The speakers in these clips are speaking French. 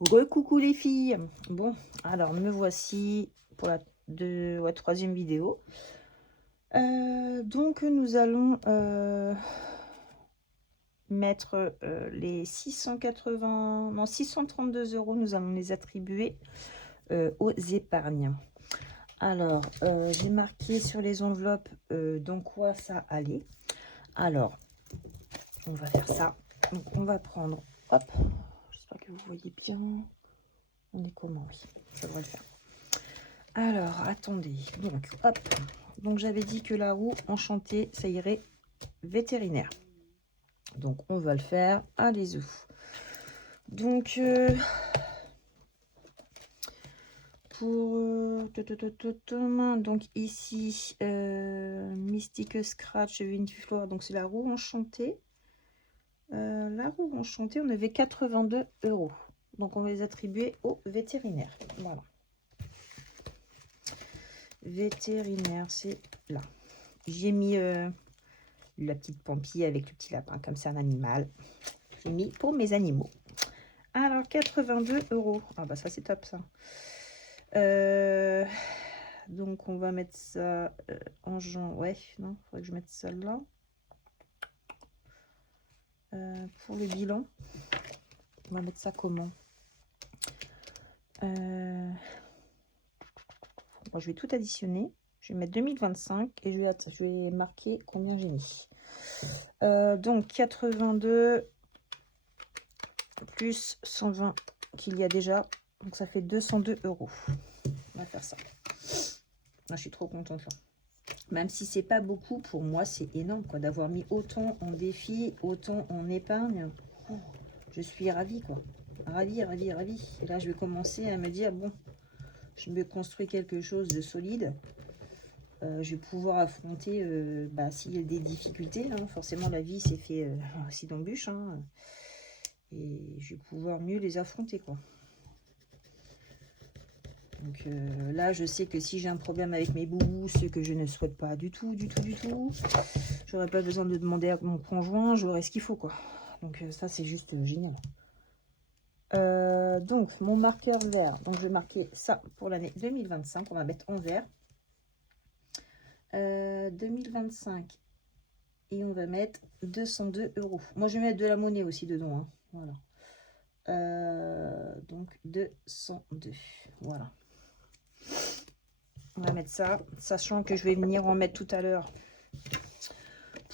Coucou les filles. Bon, alors me voici pour la troisième vidéo. Donc nous allons mettre les 632 euros, nous allons les attribuer aux épargnes. Alors, j'ai marqué sur les enveloppes dans quoi ça allait. Alors, on va faire ça. Donc, on va prendre, hop, j'espère que vous voyez bien. On est comment? Oui, ça devrait le faire. Alors, attendez. Donc, hop. Donc, j'avais dit que la roue enchantée, ça irait vétérinaire. Donc, on va le faire. Allez-y. Donc, pour... donc, ici, Mystique Scratch, Viniflore. Donc, c'est la roue enchantée. La roue enchantée, on avait 82 euros. Donc, on va les attribuer au vétérinaire. Voilà. Vétérinaire, c'est là. J'ai mis la petite pampille avec le petit lapin, comme c'est un animal. J'ai mis pour mes animaux. Alors, 82 euros. Ah bah ça, c'est top, ça. Donc, on va mettre ça en genre... Ouais, non, il faudrait que je mette ça là. Pour le bilan, on va mettre ça comment? Moi, je vais tout additionner. Je vais mettre 2025 et je vais marquer combien j'ai mis. Donc 82 plus 120 qu'il y a déjà. Donc ça fait 202 euros. On va faire ça. Là, je suis trop contente là. Même si c'est pas beaucoup, pour moi c'est énorme quoi, d'avoir mis autant en défi, autant en épargne. Oh, je suis ravie quoi. Ravie, ravie, ravie. Et là je vais commencer à me dire bon, je me construis quelque chose de solide. Je vais pouvoir affronter s'il y a des difficultés. Hein, forcément, la vie c'est fait aussi d'embûches. Hein, et je vais pouvoir mieux les affronter, quoi. Donc là, je sais que si j'ai un problème avec mes boubous, ce que je ne souhaite pas du tout, j'aurais pas besoin de demander à mon conjoint, j'aurai ce qu'il faut, quoi. Donc ça, c'est juste génial. Donc, mon marqueur vert. Donc, je vais marquer ça pour l'année 2025. On va mettre en vert. 2025 et on va mettre 202 euros. Moi je vais mettre de la monnaie aussi dedans, hein. Voilà. Donc 202, voilà. On va mettre ça, sachant que je vais venir en mettre tout à l'heure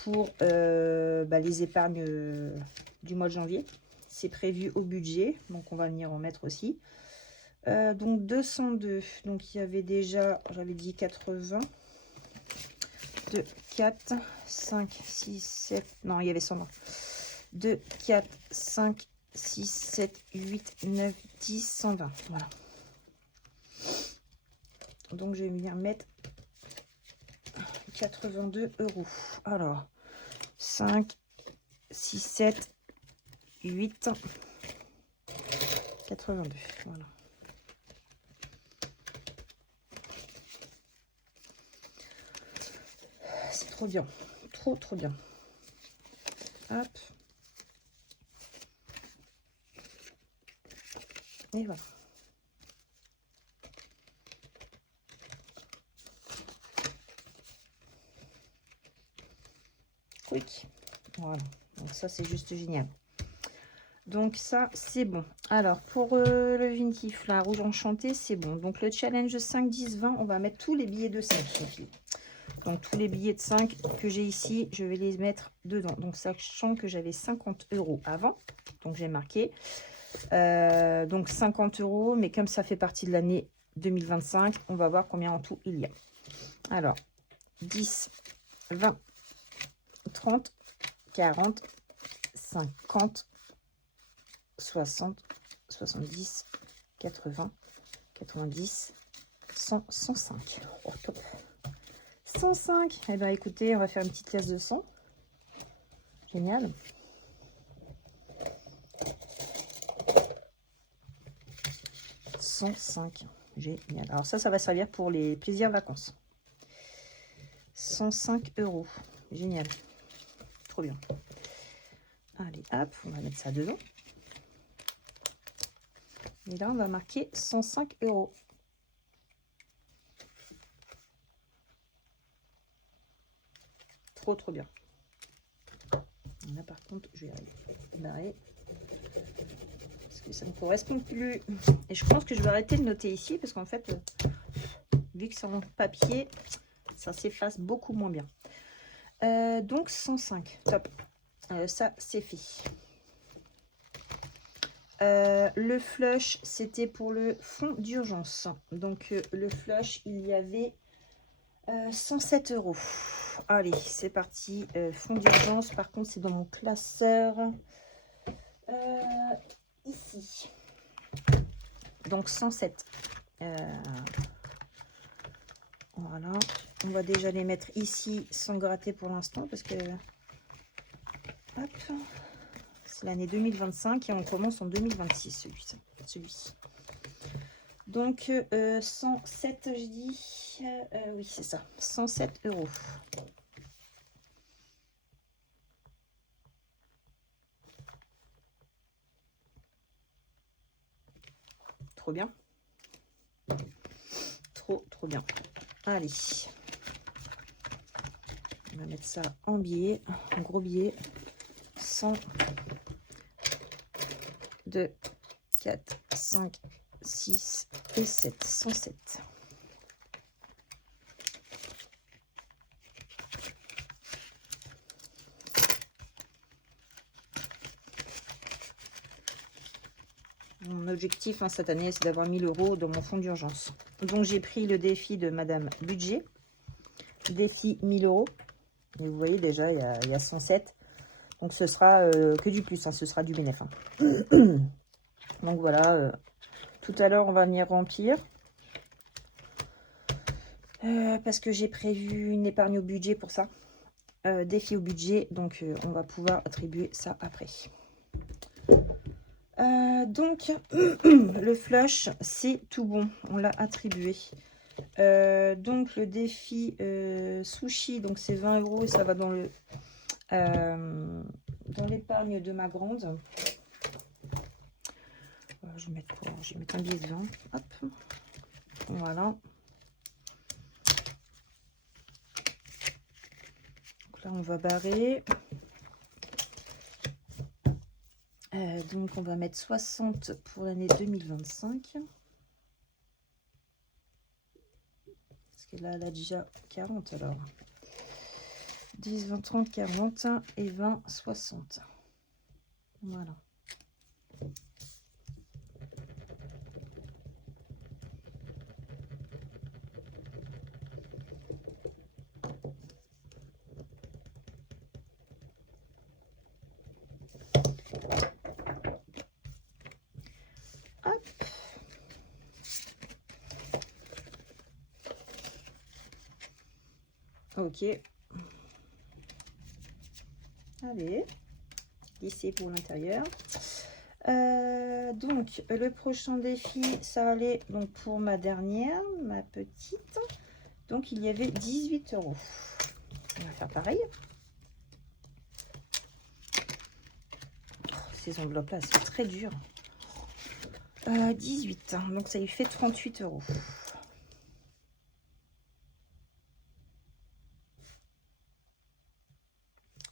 pour les épargnes du mois de janvier. C'est prévu au budget, donc on va venir en mettre aussi. Donc 202, donc il y avait déjà, j'avais dit 80. 2, 4, 5, 6, 7, non, il y avait 120. 2, 4, 5, 6, 7, 8, 9, 10, 120. Voilà. Donc, je vais venir mettre 82 euros. Alors, 5, 6, 7, 8, 82. Voilà. C'est trop bien. Trop, trop bien. Hop. Et voilà. Quick. Voilà. Donc ça, c'est juste génial. Donc ça, c'est bon. Alors, pour le Vintif, la rouge enchantée, c'est bon. Donc, le challenge 5, 10, 20, on va mettre tous les billets de 5, les filles. Donc, tous les billets de 5 que j'ai ici, je vais les mettre dedans. Donc, sachant que j'avais 50 euros avant. Donc, j'ai marqué. Donc, 50 euros. Mais comme ça fait partie de l'année 2025, on va voir combien en tout il y a. Alors, 10, 20, 30, 40, 50, 60, 70, 80, 90, 100, 105. Oh, top. 105. Eh bien, écoutez, on va faire une petite classe de 100. Génial. « 105. Génial. Alors ça va servir pour les plaisirs vacances. 105 euros. Génial. Trop bien. Allez, hop, on va mettre ça dedans. Et là, on va marquer 105 €. Trop, trop bien. Là, par contre, je vais barrer. Parce que ça ne correspond plus. Et je pense que je vais arrêter de noter ici. Parce qu'en fait, vu que c'est en papier, ça s'efface beaucoup moins bien. Donc, 105. Top. Ça, c'est fait. Le flush, c'était pour le fonds d'urgence. Donc, le flush, il y avait 107 €. Allez, c'est parti. Fonds d'urgence, par contre, c'est dans mon classeur. Ici. Donc, 107. Voilà. On va déjà les mettre ici sans gratter pour l'instant parce que... Hop. C'est l'année 2025 et on commence en 2026, celui-ci. Donc, 107, je dis... oui, c'est ça. 107 €. Trop bien. Trop, trop bien. Allez. On va mettre ça en billet, en gros billet. 100, 2, 4, 5, 6 et 7. 107. Mon objectif cette année, c'est d'avoir 1000 € dans mon fonds d'urgence. Donc, j'ai pris le défi de Madame Budget. Défi 1000 €. Et vous voyez déjà, il y a 107. Donc, ce sera que du plus. Ce sera du bénéfice. Donc, voilà. Tout à l'heure, on va venir remplir. Parce que j'ai prévu une épargne au budget pour ça. Défi au budget. Donc, on va pouvoir attribuer ça après. Donc, le flush, c'est tout bon. On l'a attribué. Donc, le défi sushi, donc c'est 20 € et ça va dans le dans l'épargne de ma grande. Je vais mettre un billet de 20. Hop. Voilà. Donc là, on va barrer. Donc, on va mettre 60 pour l'année 2025. Parce que là, elle a déjà 40 alors. 10, 20, 30, 40 et 20, 60. Voilà. Hop. Ok. Allez. Ici pour l'intérieur. Donc, le prochain défi, ça allait donc pour ma dernière, ma petite. Donc, il y avait 18 €. On va faire pareil. Oh, ces enveloppes-là, c'est très dur. 18. Donc, ça lui fait 38 €.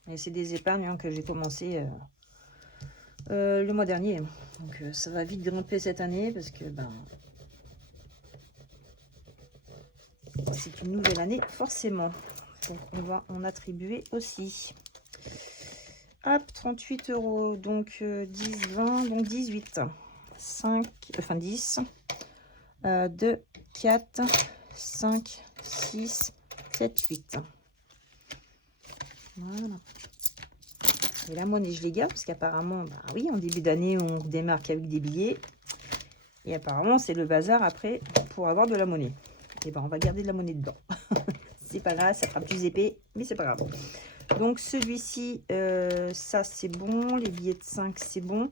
Et c'est des épargnes que j'ai commencé le mois dernier. Donc, ça va vite grimper cette année parce que c'est une nouvelle année, forcément. Donc, on va en attribuer aussi. Hop, 38 €. Donc, 10, 20, donc 18. 5, enfin 10. 2, 4, 5, 6, 7, 8. Voilà. Et la monnaie, je les garde parce qu'apparemment, oui, en début d'année, on démarre avec des billets. Et apparemment, c'est le bazar après pour avoir de la monnaie. Et on va garder de la monnaie dedans. C'est pas grave, ça fera plus épais, mais c'est pas grave. Donc, celui-ci, ça, c'est bon. Les billets de 5, c'est bon.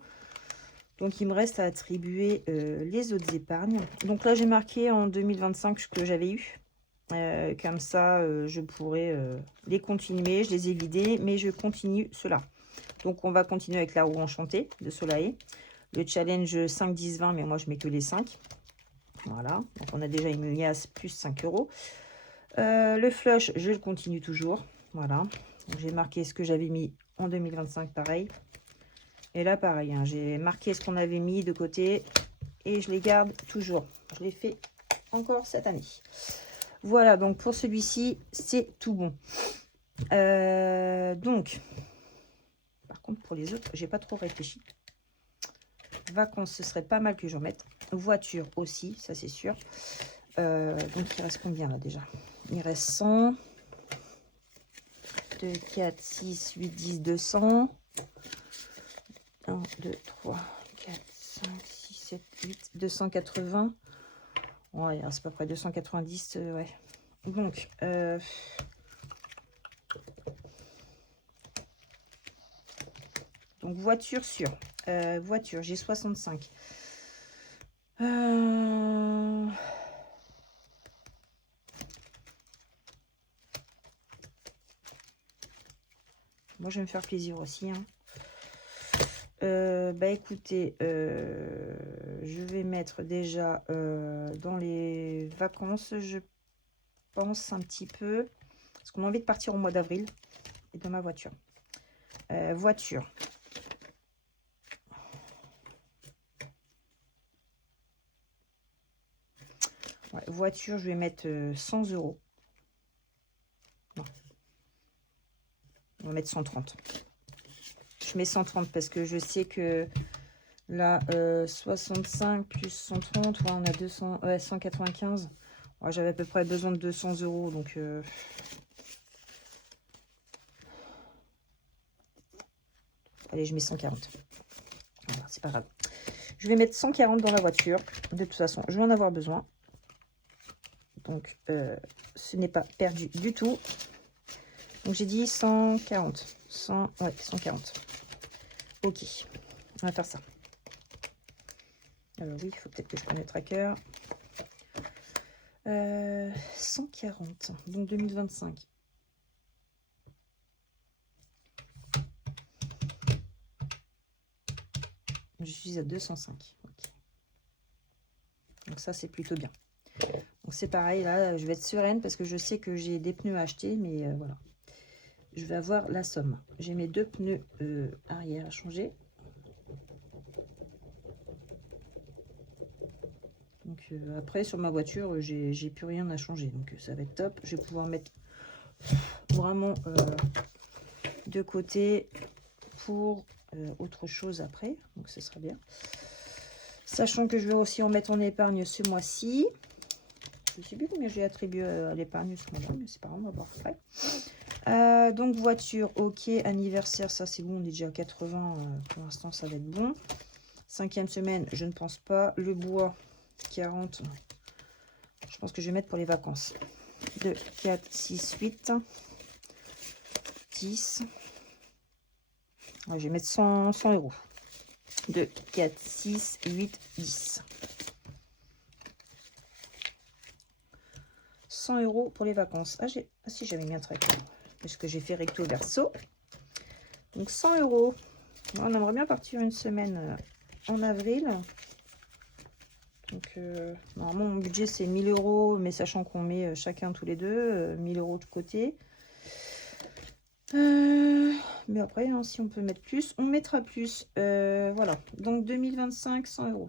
Donc, il me reste à attribuer les autres épargnes. Donc là, j'ai marqué en 2025 ce que j'avais eu. Comme ça, je pourrais les continuer. Je les ai vidés, mais je continue cela. Donc, on va continuer avec la roue enchantée de Solae. le challenge 5, 10, 20, mais moi je mets que les 5. Voilà, donc on a déjà une liasse plus 5 €. Le flush, je le continue toujours. Voilà, j'ai marqué ce que j'avais mis en 2025, pareil. Et là, pareil, hein, j'ai marqué ce qu'on avait mis de côté et je les garde toujours. Je l'ai fait encore cette année. Voilà, donc pour celui-ci, c'est tout bon. Donc, par contre, pour les autres, j'ai pas trop réfléchi. Vacances, ce serait pas mal que j'en mette. Voiture aussi, ça c'est sûr. Donc, il reste combien là déjà? Il reste 100. 2, 4, 6, 8, 10, 200. 1, 2, 3, 4, 5, 6, 7, 8, 280. Ouais, il reste à peu près 290. Ouais. Donc, voiture sûre. Voiture, j'ai 65. Moi, je vais me faire plaisir aussi. Hein. Bah écoutez, je vais mettre déjà dans les vacances, je pense un petit peu, parce qu'on a envie de partir au mois d'avril, et dans ma voiture. Voiture. Ouais, voiture, je vais mettre 100 €. Non. On va mettre 130. Je mets 130 parce que je sais que là, 65 plus 130, ouais, on a 200, ouais, 195. Ouais, j'avais à peu près besoin de 200 €, donc... Allez, je mets 140. Voilà, c'est pas grave. Je vais mettre 140 dans la voiture. De toute façon, je vais en avoir besoin. Donc, ce n'est pas perdu du tout. Donc, j'ai dit 140. 140. Ok, on va faire ça. Alors oui, il faut peut-être que je prenne le tracker. 140, donc 2025. Je suis à 205. Okay. Donc ça, c'est plutôt bien. Donc c'est pareil, là, je vais être sereine parce que je sais que j'ai des pneus à acheter, mais voilà. Je vais avoir la somme. J'ai mes 2 pneus arrière à changer. Donc après, sur ma voiture, j'ai plus rien à changer. Donc ça va être top. Je vais pouvoir mettre vraiment de côté pour autre chose après. Donc ce sera bien. Sachant que je vais aussi en mettre en épargne ce mois-ci. Je ne sais plus combien j'ai attribué à l'épargne ce mois-là, mais c'est pas grave, on va voir après. Donc voiture, ok. Anniversaire, ça c'est bon, on est déjà à 80. Pour l'instant, ça va être bon. 5e semaine, je ne pense pas. Le bois, 40. Je pense que je vais mettre pour les vacances. 2, 4, 6, 8, 10. Ouais, je vais mettre 100 €. 2, 4, 6, 8, 10. 100 € pour les vacances. Ah si, j'avais mis un tracker. Parce que j'ai fait recto verso. Donc 100 €. On aimerait bien partir une semaine en avril. Donc normalement mon budget c'est 1000 €, mais sachant qu'on met chacun tous les deux 1000 € de côté. Mais après, hein, si on peut mettre plus, on mettra plus. Voilà, donc 2025, 100 €.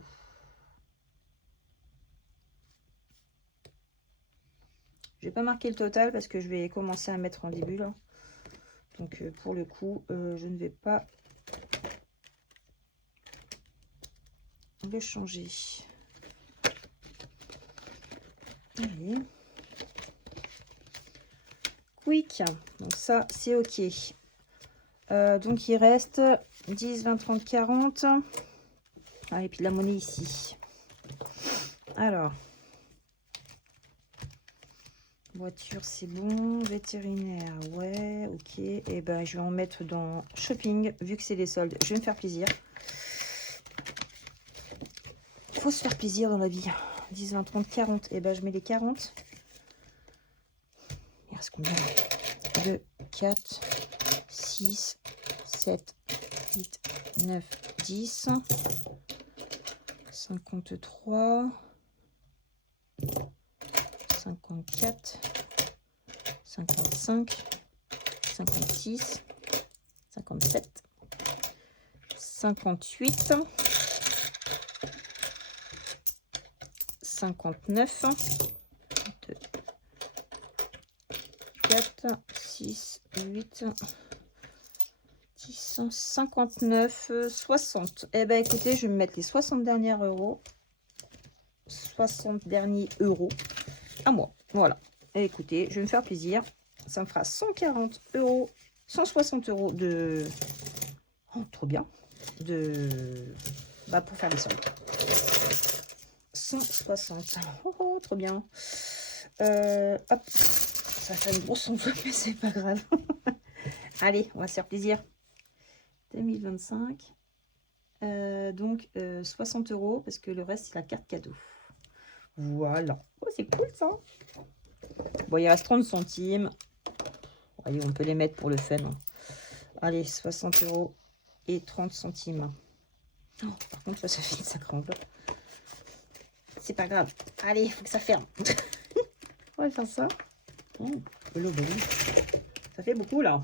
Je vais pas marquer le total parce que je vais commencer à mettre en début là. Donc pour le coup, je ne vais pas le changer. Allez. Quick, donc ça c'est ok. Donc il reste 10, 20, 30, 40. Ah, et puis la monnaie ici. Alors, voiture c'est bon, vétérinaire, ouais, ok. Et ben je vais en mettre dans shopping, vu que c'est les soldes. Je vais me faire plaisir. Faut se faire plaisir dans la vie. 10, 20, 30, 40. Et ben je mets les 40. Il reste combien? 2, 4, 6, 7, 8, 9, 10. 53, 54, 55, 56, 57, 58, 59, 2, 4, 6, 8, 10, 59, 60. Eh ben écoutez, je vais me mettre les 60 derniers euros. 60 derniers euros à moi. Voilà. Et écoutez, je vais me faire plaisir. Ça me fera 140 euros, 160 euros de... Oh, trop bien. Pour faire les soldes. 160. Oh, trop bien. Hop. Ça fait une grosse enveloppe, mais c'est pas grave. Allez, on va se faire plaisir. 2025. Donc, 60 euros parce que le reste, c'est la carte cadeau. Voilà. Oh, c'est cool, ça. Bon, il reste 30 centimes. Allez, on peut les mettre pour le fun. Allez, 60 euros et 30 centimes. Oh, par contre, ça fait une sacrée enveloppe. C'est pas grave. Allez, il faut que ça ferme. On va faire ça. Oh, ça fait beaucoup, là.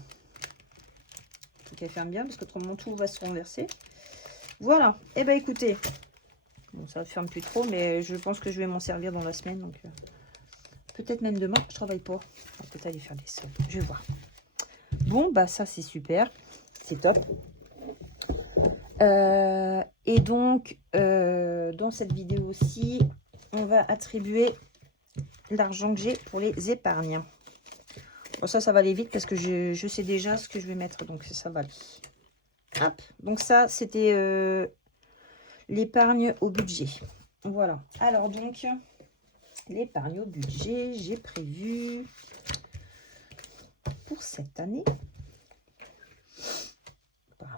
Faut qu'elle ferme bien, parce qu'autrement, tout va se renverser. Voilà. Eh ben, écoutez. Bon, ça ne ferme plus trop, mais je pense que je vais m'en servir dans la semaine. Donc, peut-être même demain. Je travaille pas. On va peut-être aller faire des soldes. Je vais voir. Bon, bah, ça, c'est super. C'est top. Et donc, dans cette vidéo aussi, on va attribuer l'argent que j'ai pour les épargnes. Bon, ça va aller vite parce que je sais déjà ce que je vais mettre, donc ça va aller. Hop, donc ça, c'était l'épargne au budget. Voilà. Alors donc, l'épargne au budget, j'ai prévu pour cette année.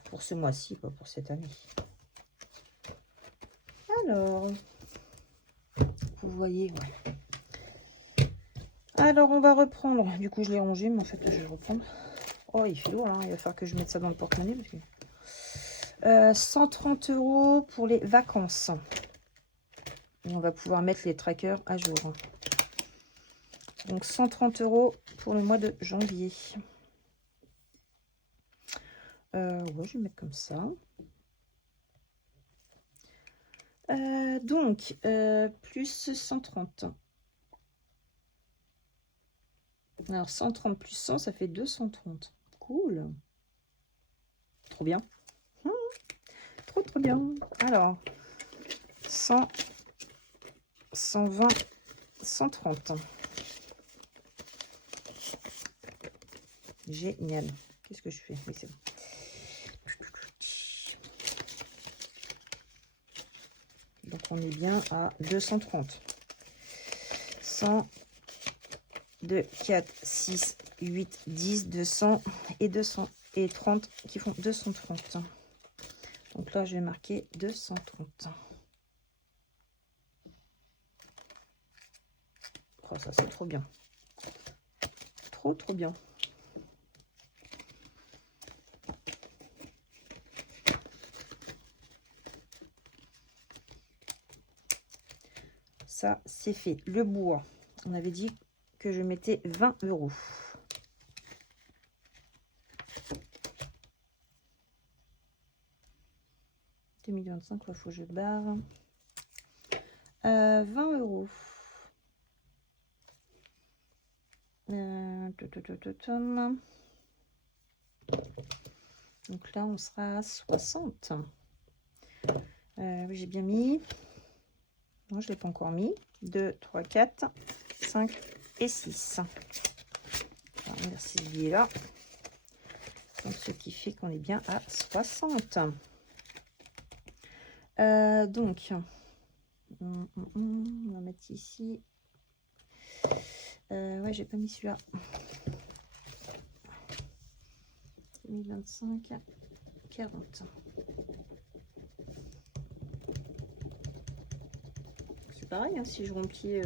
Pour ce mois-ci, pas pour cette année. Alors, vous voyez, ouais. Alors, on va reprendre. Du coup, je l'ai rangé, mais en fait, je vais reprendre. Oh, il fait lourd, hein. Il va falloir que je mette ça dans le porte-monnaie. Parce que... 130 euros pour les vacances. Et on va pouvoir mettre les trackers à jour. Donc, 130 euros pour le mois de janvier. Ouais, je vais mettre comme ça. Donc, plus 130. Alors, 130 plus 100, ça fait 230. Cool. Trop bien. Trop bien. Alors, 100, 120, 130. Génial. Qu'est-ce que je fais? Oui, c'est bon. Donc, on est bien à 230. 100, 2, 4, 6, 8, 10, 200 et 200 et 30 qui font 230. Donc là, je vais marquer 230. Oh, ça, c'est trop bien. Trop bien. Ça, c'est fait. Le bois, on avait dit que je mettais 20 euros. « 2025, il faut que je barre. 20 euros. Donc là, on sera à 60. Oui, j'ai bien mis. Non, je ne l'ai pas encore mis. 2, 3, 4, 5 et 6. Alors, on va ces billets-là. Donc, ce qui fait qu'on est bien à 60. Donc, on va mettre ici. Ouais, j'ai pas mis celui-là. 2025, 40. C'est pareil, hein, si je remplis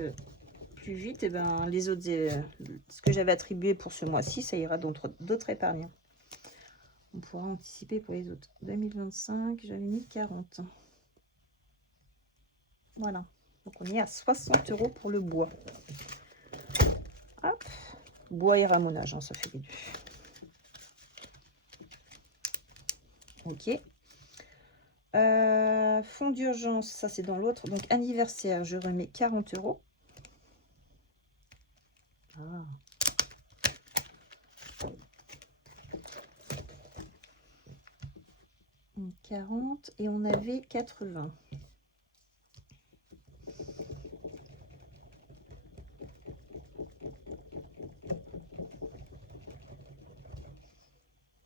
plus vite, et ben les autres, ce que j'avais attribué pour ce mois-ci, ça ira dans d'autres épargnes. On pourra anticiper pour les autres. 2025, j'avais mis 40. Voilà. Donc, on est à 60 € pour le bois. Hop. Bois et ramonage, hein, ça fait les deux. Ok. Fonds d'urgence, ça c'est dans l'autre. Donc, anniversaire, je remets 40 €. Ah. 40 et on avait 80.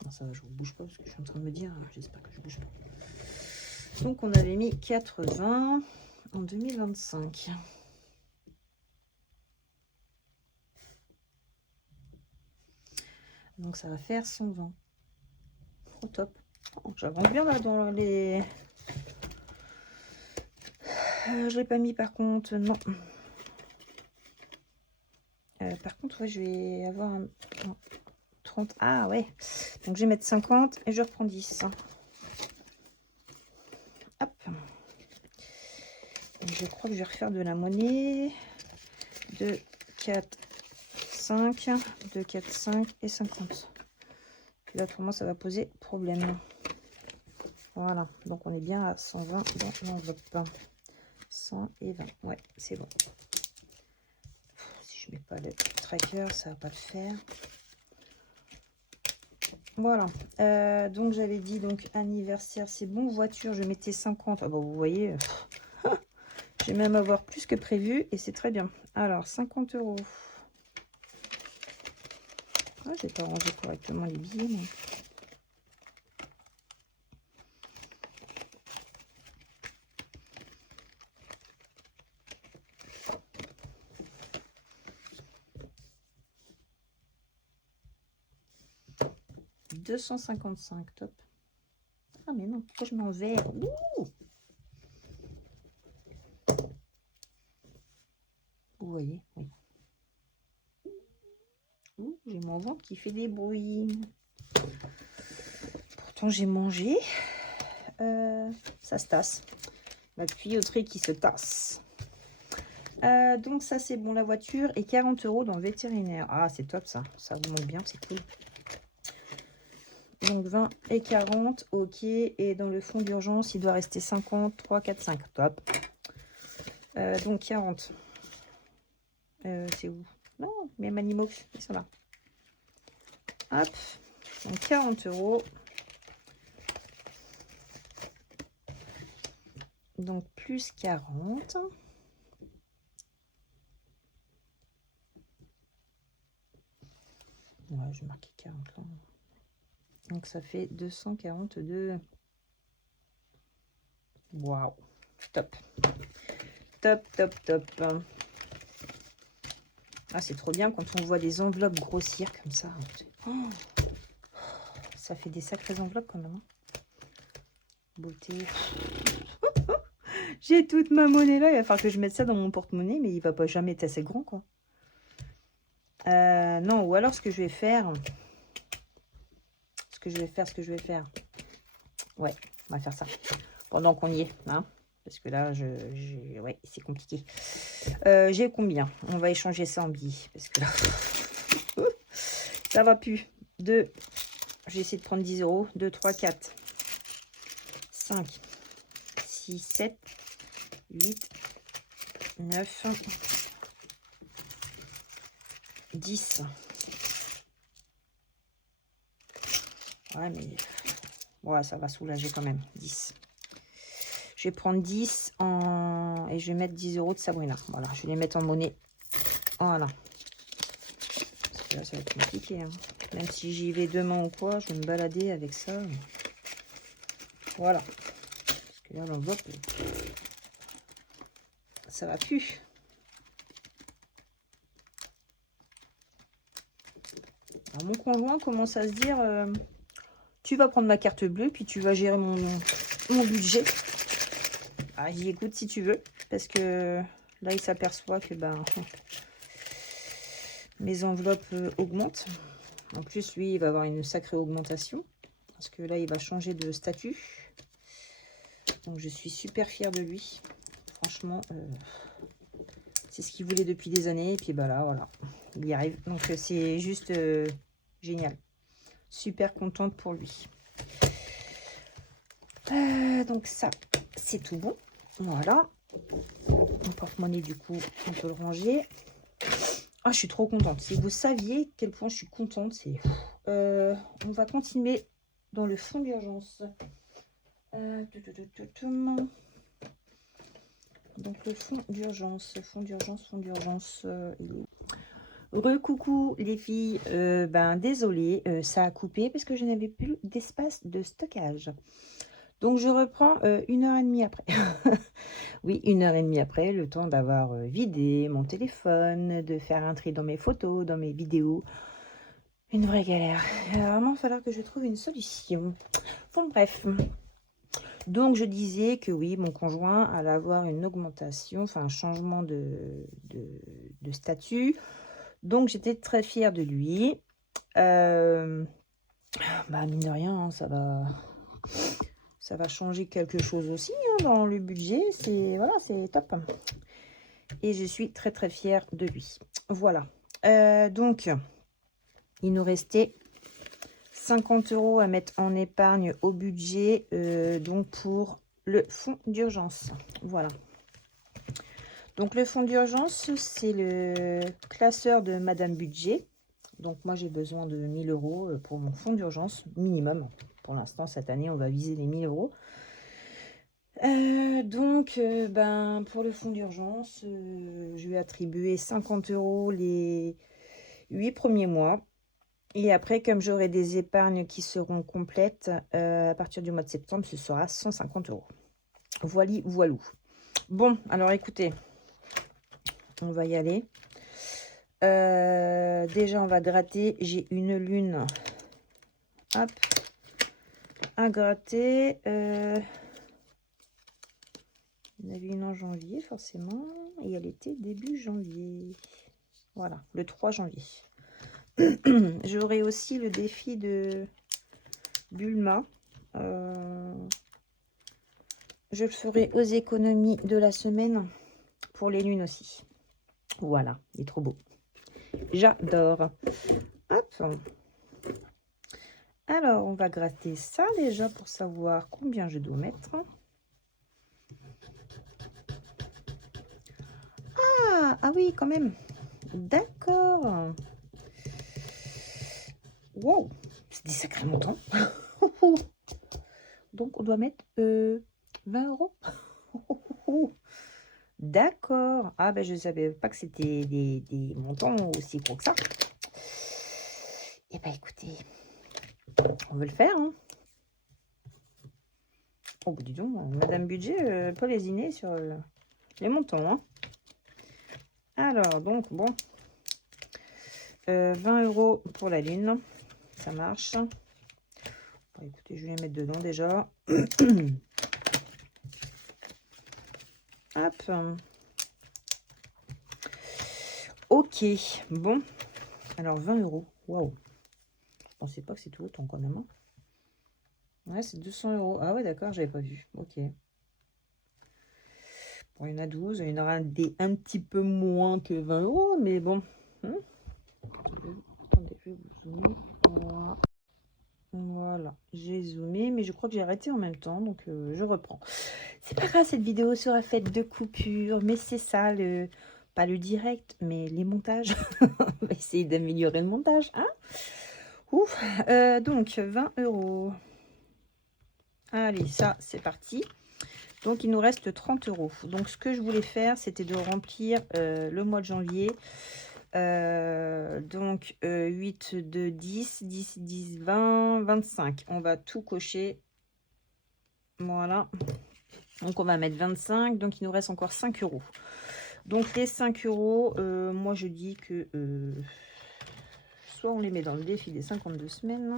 Non, ça va, je ne bouge pas parce que je suis en train de me dire, j'espère que je bouge pas. Donc on avait mis 80 en 2025. Donc ça va faire 120. Au top. Oh, j'avance bien là dans les... je l'ai pas mis par contre, non. Par contre, ouais, je vais avoir un 30. Ah ouais. Donc je vais mettre 50 et je reprends 10. Hop. Et je crois que je vais refaire de la monnaie. 2, 4, 5. 2, 4, 5 et 50. Puis là, pour moi, ça va poser problème. Voilà. Donc on est bien à 120 dans l'enveloppe. 100 et 20. Ouais, c'est bon. Si je mets pas le tracker, ça va pas le faire. Voilà. Donc j'avais dit donc anniversaire, c'est bon. Voiture, je mettais 50. Ah bah vous voyez, je vais même avoir plus que prévu et c'est très bien. Alors 50 €. Ah, j'ai pas rangé correctement les billets. Mais... 255, top. Ah mais non, pourquoi je mets en vert? Ouh, vous voyez, oui. Ouh, j'ai mon ventre qui fait des bruits. Pourtant j'ai mangé. Ça se tasse. La tuyauterie qui se tasse. Donc ça c'est bon, la voiture et 40 € dans le vétérinaire. Ah c'est top ça, ça vous manque bien, c'est cool. Donc 20 et 40, ok. Et dans le fonds d'urgence, il doit rester 50, 3, 4, 5, top. Donc 40. C'est où? Non, mes animaux, ils sont là. Hop, donc 40 €. Donc plus 40. Ouais, je vais marquer 40 là. Donc ça fait 242. Waouh, top. Top, top, top. Ah, c'est trop bien quand on voit des enveloppes grossir comme ça. Oh, ça fait des sacrées enveloppes quand même. Hein. Beauté. J'ai toute ma monnaie là. Il va falloir que je mette ça dans mon porte-monnaie, mais il va pas jamais être assez grand, quoi. Non, ou alors ce que je vais faire... Ce que je vais faire... Ouais, on va faire ça. Pendant qu'on y est, hein. Parce que là, ouais, c'est compliqué. J'ai combien? On va échanger ça en billets. Parce que là, ça va plus. 2, j'ai essayé de prendre 10 €. 2, 3, 4, 5, 6, 7, 8, 9, 10. Ouais, mais ouais, ça va soulager quand même. 10. Je vais prendre 10 en... et je vais mettre 10 € de Sabrina. Voilà, je vais les mettre en monnaie. Voilà. Parce que là, ça va être compliqué. Hein. Même si j'y vais demain ou quoi, je vais me balader avec ça. Voilà. Parce que là, l'enveloppe, ça va plus. Alors, mon conjoint commence à se dire, tu vas prendre ma carte bleue, puis tu vas gérer mon budget. Ah, j'y écoute si tu veux, parce que là, il s'aperçoit que ben, mes enveloppes augmentent. En plus, lui, il va avoir une sacrée augmentation, parce que là, il va changer de statut. Donc, je suis super fière de lui. franchement, c'est ce qu'il voulait depuis des années. Et puis bah là, voilà, il y arrive. Donc c'est juste génial. Super contente pour lui. Donc ça, c'est tout bon. Voilà. Mon porte-monnaie, du coup, on peut le ranger. Ah, je suis trop contente. Si vous saviez quel point je suis contente, c'est... on va continuer dans le fond d'urgence. Donc le fond d'urgence, Recoucou les filles, désolée, ça a coupé parce que je n'avais plus d'espace de stockage. Donc je reprends 1h30 après. Oui, 1h30 après, le temps d'avoir vidé mon téléphone, de faire un tri dans mes photos, dans mes vidéos. Une vraie galère. Il va vraiment falloir que je trouve une solution. Bon, bref. Donc, je disais que oui, mon conjoint allait avoir une augmentation, enfin un changement de statut. Donc, j'étais très fière de lui. Mine de rien, hein, ça va changer quelque chose aussi hein, dans le budget. Voilà, c'est top. Et je suis très, très fière de lui. Voilà. Donc, il nous restait 50 € à mettre en épargne au budget, donc pour le fonds d'urgence. Voilà. Donc le fonds d'urgence, c'est le classeur de Madame Budget. Donc moi j'ai besoin de 1000 € pour mon fonds d'urgence minimum. Pour l'instant cette année on va viser les 1000 €. Pour le fonds d'urgence, je vais attribuer 50 € les 8 premiers mois. Et après, comme j'aurai des épargnes qui seront complètes, à partir du mois de septembre, ce sera 150 €. Voilou. Bon, alors écoutez, on va y aller. Déjà, on va gratter. J'ai une lune. Hop. À gratter. On avait une en janvier, forcément. Et elle était début janvier. Voilà, le 3 janvier. J'aurai aussi le défi de Bulma. Je le ferai aux économies de la semaine pour les lunes aussi. Voilà, il est trop beau. J'adore. Hop. Alors, on va gratter ça déjà pour savoir combien je dois mettre. Ah oui, quand même. D'accord. Wow, c'est des sacrés montants. Donc, on doit mettre 20 €. D'accord. Ah ben je ne savais pas que c'était des montants aussi gros que ça. Eh ben écoutez, on veut le faire. Hein. Oh bah dis donc, Madame Budget, pas lésiner sur les montants. Hein. Alors, donc, bon. 20 € pour la lune. Ça marche. Bon, écoutez, je vais les mettre dedans déjà. Hop. Ok. Bon. Alors, 20 €. Waouh. Je pensais pas que c'était autant quand même. Hein. Ouais, c'est 200 €. Ah ouais, d'accord, j'avais pas vu. Ok. Bon, il y en a 12. Il y en aura des un petit peu moins que 20 €, mais bon. Attendez, je vais vous zoomer. Voilà, j'ai zoomé, mais je crois que j'ai arrêté en même temps, donc je reprends. C'est pas grave, cette vidéo sera faite de coupures, mais c'est ça, pas le direct, mais les montages. On va essayer d'améliorer le montage, hein. Ouf, donc 20 €. Allez, ça, c'est parti. Donc, il nous reste 30 €. Donc, ce que je voulais faire, c'était de remplir le mois de janvier. 8 de 10, 10, 10, 20, 25. On va tout cocher. Voilà. Donc, on va mettre 25. Donc, il nous reste encore 5 €. Donc, les 5 €, moi, je dis que soit on les met dans le défi des 52 semaines,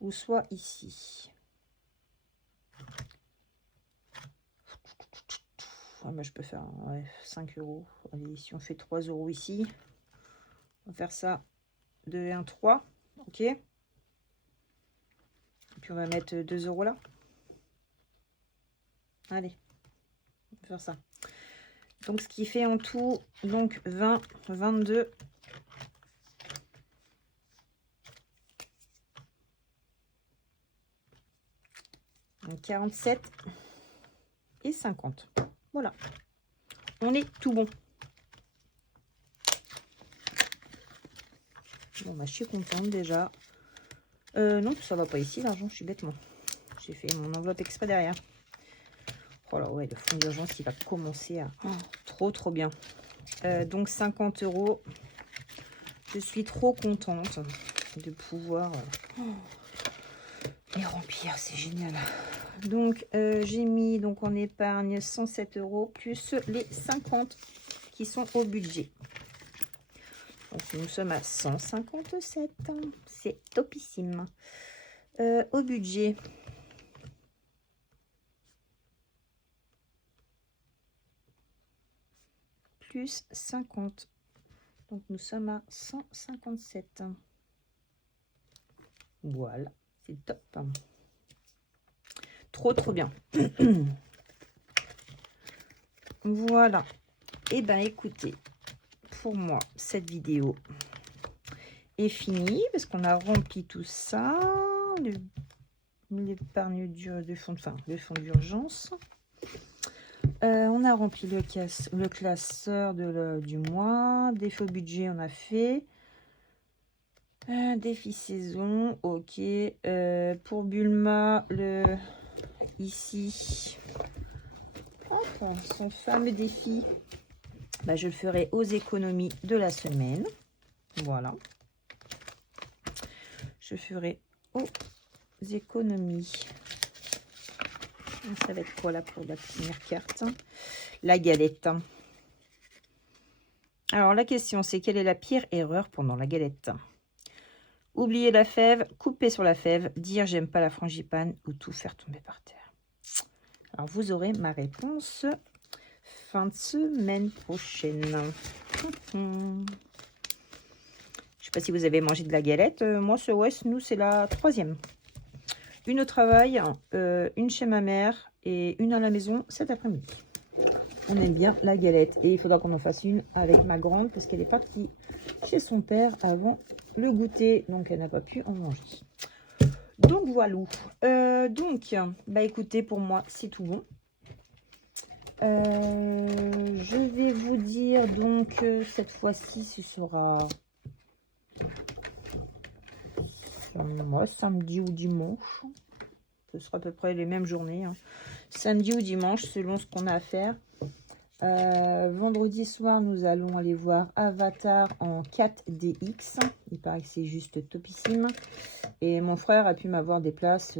ou soit ici. Ah, bah, je peux faire 5 €. Allez, si on fait 3 € ici, on va faire ça 2 et 1, 3. Ok. Et puis on va mettre 2 € là. Allez, on va faire ça. Donc, ce qui fait en tout, donc 20, 22, 47 et 50. Voilà. On est tout bon. Bon, bah, je suis contente déjà. Non, ça va pas ici, l'argent, je suis bêtement. J'ai fait mon enveloppe exprès derrière. Oh là, ouais, le fonds d'urgence, il va commencer à... Oh, trop bien. Donc, 50 €. Je suis trop contente de pouvoir les remplir. C'est génial. Donc, j'ai mis donc en épargne 107 € plus les 50 qui sont au budget. Donc, nous sommes à 157. C'est topissime. Au budget. Plus 50. Donc, nous sommes à 157. Voilà. C'est top. Trop bien. Voilà. Et ben écoutez, pour moi, cette vidéo est finie parce qu'on a rempli tout ça. L'épargne de fonds, enfin le fonds d'urgence. On a rempli le classeur du mois. Défaut budget, on a fait. Défi saison, ok. Pour Bulma, ici, hop, son fameux défi, bah, je le ferai aux économies de la semaine. Voilà. Je ferai aux économies. Ça va être quoi là pour la première carte? La galette. Alors la question c'est quelle est la pire erreur pendant la galette? Oublier la fève, couper sur la fève, dire j'aime pas la frangipane ou tout faire tomber par terre. Alors vous aurez ma réponse fin de semaine prochaine. Je sais pas si vous avez mangé de la galette. Moi, nous c'est la 3e. Une au travail, une chez ma mère et une à la maison cet après-midi. On aime bien la galette et il faudra qu'on en fasse une avec ma grande parce qu'elle est partie chez son père avant le goûter, donc elle n'a pas pu en manger. Donc voilà. Donc, bah écoutez, pour moi c'est tout bon. Je vais vous dire donc cette fois-ci ce sera samedi ou dimanche. Ce sera à peu près les mêmes journées, hein. Samedi ou dimanche selon ce qu'on a à faire. Vendredi soir nous allons aller voir Avatar en 4DX. Il paraît que c'est juste topissime. Et mon frère a pu m'avoir des places,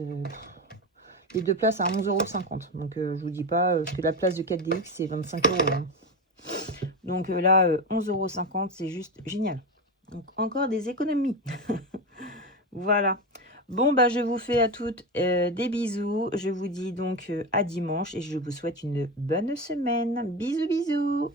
les 2 places à 11,50 €. Donc je vous dis pas que la place de 4DX c'est 25 €, hein. Donc là 11,50 €, c'est juste génial. Donc encore des économies. Voilà. Bon, bah, je vous fais à toutes des bisous. Je vous dis donc à dimanche et je vous souhaite une bonne semaine. Bisous, bisous.